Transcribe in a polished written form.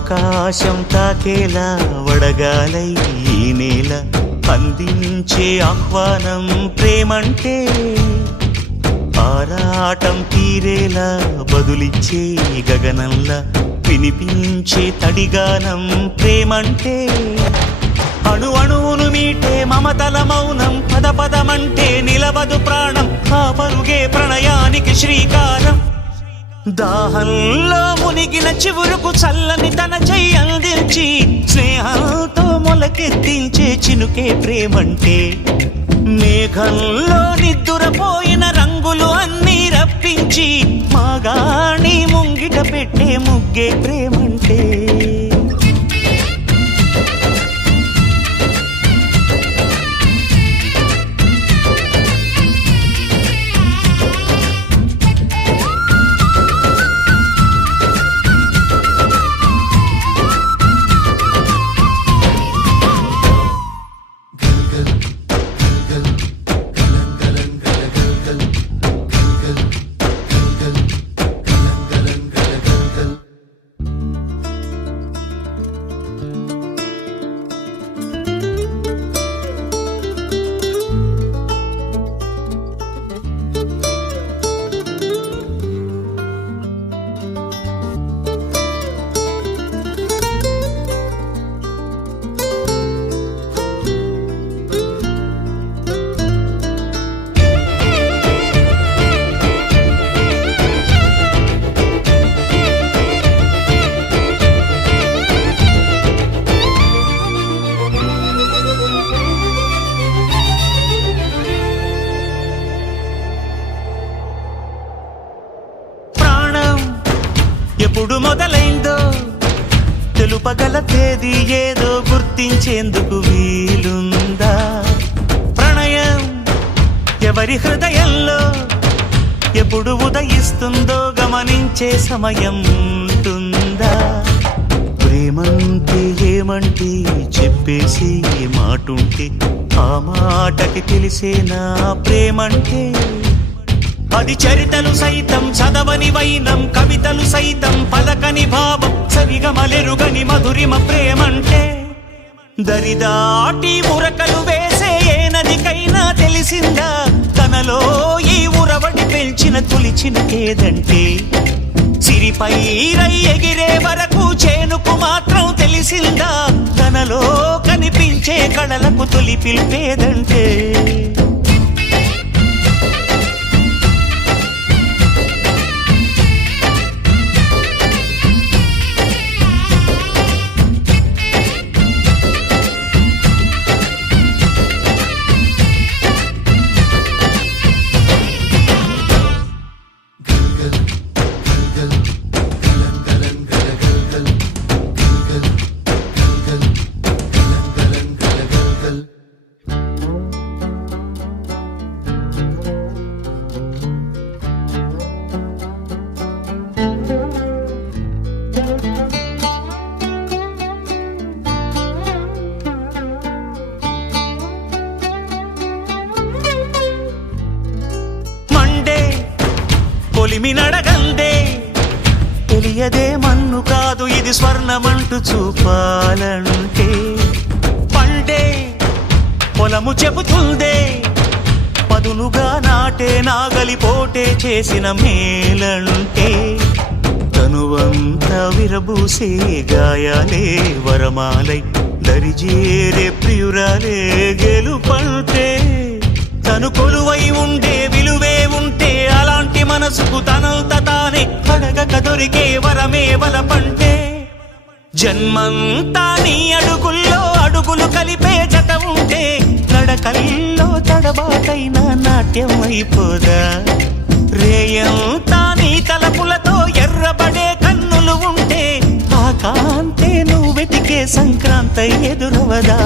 ఆకాశం తాకేలా వడగాలై ఈ నేల అందించే ఆహ్వానం ప్రేమంటే ఆరాటం తీరేలా బదులిచ్చే గగనంలా వినిపించే తడిగానం ప్రేమంటే అణు అణువును మీటే మమతల మౌనం పద పదమంటే నిలవదు ప్రాణం ఆ పరుగే ప్రణయానికి శ్రీకారం దాహంలో మునిగిన చివురుకు చల్లని తన చెయ్యి అందించి స్నేహంతో మొలకెత్తించే చినుకే ప్రేమంటే మేఘంలో నిద్దురపోయిన రంగులు అన్నీ రప్పించి మాగాణి ముంగిట పెట్టే ముగ్గే ప్రేమంటే ఎప్పుడు మొదలైందో తెలుపగల తేదీ ఏదో గుర్తించేందుకు వీలుందా ప్రణయం ఎవరి హృదయంలో ఎప్పుడు ఉదయిస్తుందో గమనించే సమయం ఉంటుందా ప్రేమంటే ఏమంటే చెప్పేసి మాటుంటే ఆ మాటకి తెలిసేనా ప్రేమంటే అది చరితలు సైతం చదవని వైనం కవితలు సైతం పలకని భావం సరిగమలెరుగని మధురిమ ప్రేమంటే దరిదాటి ఉరకలు వేసే ఏ నదికైనా తెలిసిందా తనలో ఈ ఉరవడి పెంచిన తొలిచిన కేదంటే సిరిపై రై ఎగిరే వరకు చేనుకు మాత్రం తెలిసిందా తనలో కనిపించే కళలకు తొలి పిలిపేదంటే కొలిమినడగందే తెలియదే మన్ను కాదు ఇది స్వర్ణమంటూ చూపాలంటే పండే పొలము చెబుతుందే పదునుగా నాటే నాగలి పోటే చేసిన మేలంటే తనువంతా విరబూసే గాయాలే వరమాలై దరిజేరే ప్రియురాలే గెలుపంటే తను కొలువై ఉండే విలువే ఉంటే అలాంటి మనసుకు తనంత తానే అడగక దొరికే వరమే వలపంటే జన్మంతా నీ అడుగుల్లో అడుగులు కలిపే జత ఉంటే నడకల్లో తడబాటైన నాట్యం అయిపోదా రేయంతా నీ తలపులతో ఎర్రబడే కన్నులు ఉంటే ఆ కాంతే నువ్వు వెతికే సంక్రాంతి ఎదురవదా